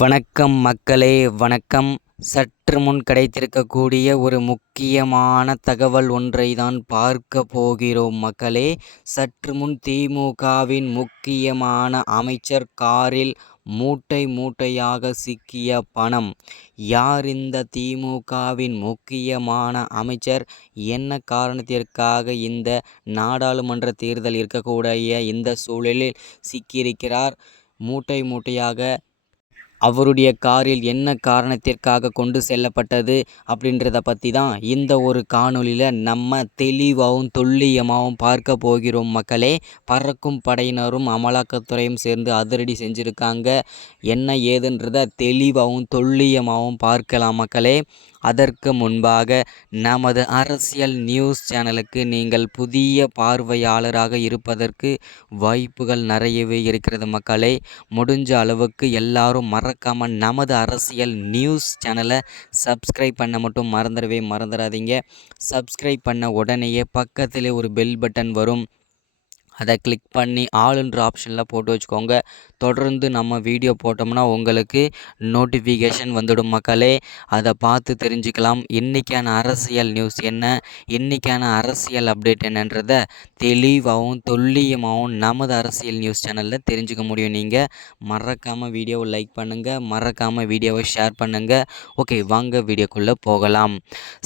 வணக்கம் மக்களே வணக்கம். சற்று முன் கிடைத்திருக்கக்கூடிய ஒரு முக்கியமான தகவல் ஒன்றை தான் பார்க்க போகிறோம் மக்களே. சற்று முன் திமுகவின் முக்கியமான அமைச்சர் காரில் மூட்டை மூட்டையாக சிக்கிய பணம். யார் இந்த திமுகவின் முக்கியமான அமைச்சர்? என்ன காரணத்திற்காக இந்த நாடாளுமன்ற தேர்தல் இருக்கக்கூடிய இந்த சூழலில் சிக்கியிருக்கிறார்? மூட்டை மூட்டையாக அவருடைய காரில் என்ன காரணத்திற்காக கொண்டு செல்லப்பட்டது அப்படின்றத பற்றி தான் இந்த ஒரு காணொளியில் நம்ம தெளிவாகவும் துல்லியமாகவும் பார்க்க போகிறோம் மக்களே. பறக்கும் படையினரும் அமலாக்கத்துறையும் சேர்ந்து அதிரடி செஞ்சுருக்காங்க. என்ன ஏதுன்றத தெளிவாகவும் துல்லியமாகவும் பார்க்கலாம் மக்களே. அதற்கு முன்பாக நமது அரசியல் நியூஸ் சேனலுக்கு நீங்கள் புதிய பார்வையாளராக இருப்பதற்கு வாய்ப்புகள் நிறையவே இருக்கிறது மக்களே. முடிஞ்ச அளவுக்கு எல்லாரும் மறக்காமல் நமது அரசியல் நியூஸ் சேனலை சப்ஸ்கிரைப் பண்ண மட்டும் மறந்துடவே மறந்துடாதீங்க. சப்ஸ்கிரைப் பண்ண உடனேயே பக்கத்திலே ஒரு பெல் பட்டன் வரும். அதை கிளிக் பண்ணி ஆளுன்ற ஆப்ஷனில் போட்டு வச்சுக்கோங்க. தொடர்ந்து நம்ம வீடியோ போட்டோம்னா உங்களுக்கு நோட்டிஃபிகேஷன் வந்துடும் மக்களே. அதை பார்த்து தெரிஞ்சுக்கலாம். இன்றைக்கான அரசியல் நியூஸ் என்ன? இன்றைக்கான அரசியல் அப்டேட் என்னன்றதை தெளிவாகவும் துல்லியமாகவும் நமது அரசியல் நியூஸ் சேனலில் தெரிஞ்சுக்க முடியும் நீங்கள் மறக்காமல் வீடியோவை லைக் பண்ணுங்கள் மறக்காமல் வீடியோவை ஷேர் பண்ணுங்கள் ஓகே வாங்க வீடியோக்குள்ளே போகலாம்.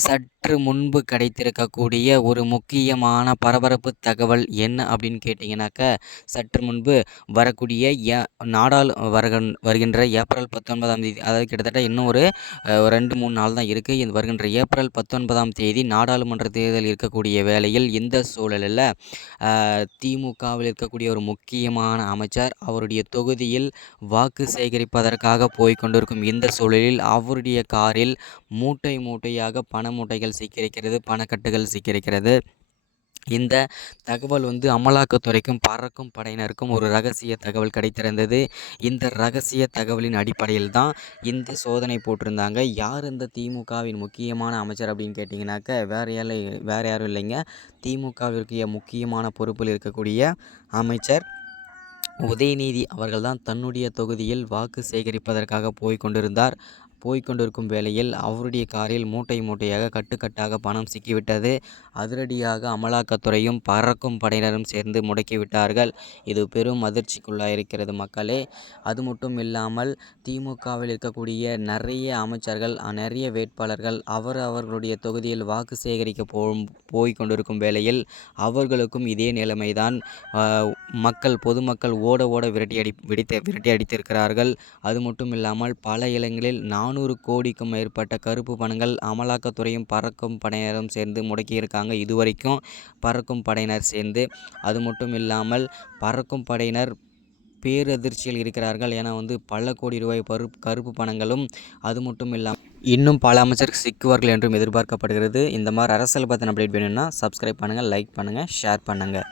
சட் சற்று முன்பு கிடைத்திருக்கக்கூடிய ஒரு முக்கியமான பரபரப்பு தகவல் என்ன அப்படின்னு கேட்டிங்கனாக்கா சற்று முன்பு வரக்கூடிய ஏ நாடாளு வருகன் வருகின்ற ஏப்ரல் பத்தொன்பதாம் தேதி அதாவது கிட்டத்தட்ட இன்னும் ஒரு ரெண்டு மூணு நாள் தான் இருக்குது இது வருகின்ற ஏப்ரல் பத்தொன்பதாம் தேதி நாடாளுமன்ற தேர்தல் இருக்கக்கூடிய வேளையில் இந்த சூழலில் திமுகவில் இருக்கக்கூடிய ஒரு முக்கியமான அமைச்சர் அவருடைய தொகுதியில் வாக்கு சேகரிப்பதற்காக போய்கொண்டிருக்கும் இந்த சூழலில் அவருடைய காரில் மூட்டை மூட்டையாக பண மூட்டைகள் சிக்கியிருக்கிறது பணக்கட்டுகள் சிக்கியிருக்கிறது. இந்த தகவல் வந்து அமலாக்கத்துறைக்கும் பறக்கும் படையினருக்கும் ஒரு ரகசிய தகவல் கிடைத்திருந்தது. இந்த ரகசிய தகவலின் அடிப்படையில் தான் இந்த சோதனை போட்டிருந்தாங்க. யார் இந்த திமுகவின் முக்கியமான அமைச்சர் அப்படின்னு கேட்டிங்கனாக்க வேறு யாரும் வேறு யாரும் இல்லைங்க. திமுகவிற்கு முக்கியமான பொறுப்பில் இருக்கக்கூடிய அமைச்சர் உதயநிதி அவர்கள் தான் தன்னுடைய தொகுதியில் வாக்கு சேகரிப்பதற்காக போய் கொண்டிருந்தார். போய்கொண்டிருக்கும் வேளையில் அவருடைய காரில் மூட்டை மூட்டையாக கட்டுக்கட்டாக பணம் சிக்கிவிட்டது. அதிரடியாக அமலாக்கத்துறையும் பறக்கும் படையினரும் சேர்ந்து முடக்கிவிட்டார்கள். இது பெரும் அதிர்ச்சிக்குள்ளாயிருக்கிறது மக்களே. அது மட்டும் இல்லாமல் திமுகவில் இருக்கக்கூடிய நிறைய அமைச்சர்கள் நிறைய வேட்பாளர்கள் அவர் அவர்களுடைய தொகுதியில் வாக்கு சேகரிக்க போ போய் கொண்டிருக்கும் வேளையில் அவர்களுக்கும் இதே நிலைமைதான் மக்கள் பொதுமக்கள் ஓட ஓட விரட்டி அடி விடித்த விரட்டி அடித்திருக்கிறார்கள். அது மட்டும் இல்லாமல் பல இடங்களில் நான் நானூறு கோடிக்கும் மேற்பட்ட கருப்பு பணங்கள் அமலாக்கத்துறையும் பறக்கும் படையினரும் சேர்ந்து முடக்கியிருக்காங்க இதுவரைக்கும் பறக்கும் படையினர் சேர்ந்து. அது மட்டும் இல்லாமல் பறக்கும் படையினர் பேரதிர்ச்சியில் இருக்கிறார்கள் ஏன்னா வந்து பல கோடி ரூபாய் பரு கருப்பு பணங்களும் அது மட்டும் இல்லாமல் இன்னும் பல அமைச்சர் சிக்குவார்கள் என்றும் எதிர்பார்க்கப்படுகிறது. இந்த மாதிரி அரசியல் பற்றின அப்டேட் வேணும்னா சப்ஸ்கிரைப் பண்ணுங்கள் லைக் பண்ணுங்கள் ஷேர் பண்ணுங்கள்